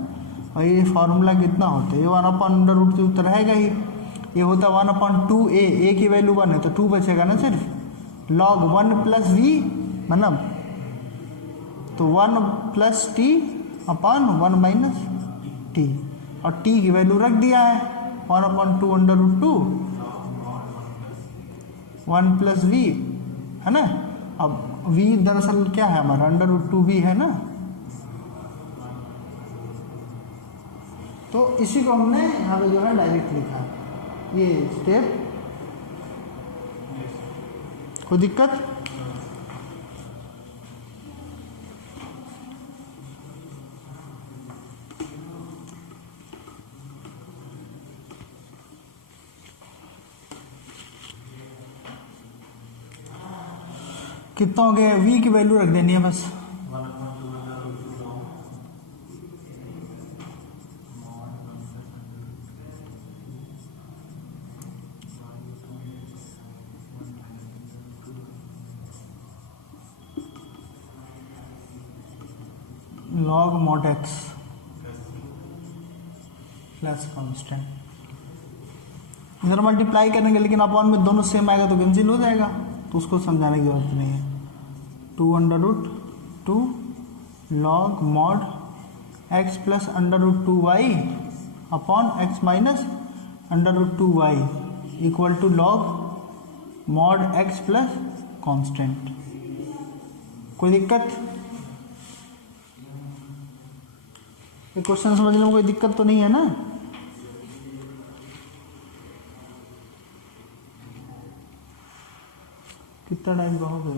और ये फार्मूला कितना होता है, ये 1 अपॉन अंडर रूट 2 रहेगा ही, ये होता है 1 अपॉन 2a, a की वैल्यू 1 है तो 2 बचेगा ना सिर्फ, log 1 प्लस वी मतलब तो 1 plus T upon 1 minus T, और टी की वैल्यू रख दिया है 1/2 अंडर रूट 2 1 प्लस वी है ना। अब वी दरअसल क्या है हमारा अंडर रूट 2 वी है ना। तो इसी को हमने यहाँ पे जो है डायरेक्ट लिखा है, ये स्टेप। कोई दिक्कत? कितना हो गया? v की वैल्यू रख देनी है बस। 1/2 under root 2 log log mod x plus constant, इधर मल्टीप्लाई करेंगे लेकिन अपॉन में दोनों सेम आएगा तो कैंसिल हो जाएगा, तो उसको समझाने की जरूरत नहीं है। 2 under root 2 log mod x plus under root 2 y upon x minus under root 2 y equal to log mod x plus constant. कोई दिक्कत? ये क्वेश्चन समझने में कोई दिक्कत तो नहीं है ना? कितना टाइम का हो गया?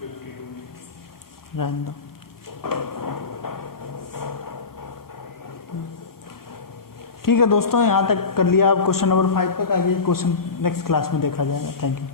52 रहने दो। ठीक है दोस्तों, यहाँ तक कर लिया आप क्वेश्चन नंबर 5 तक। आगे क्वेश्चन नेक्स्ट क्लास में देखा जाएगा। Thank you.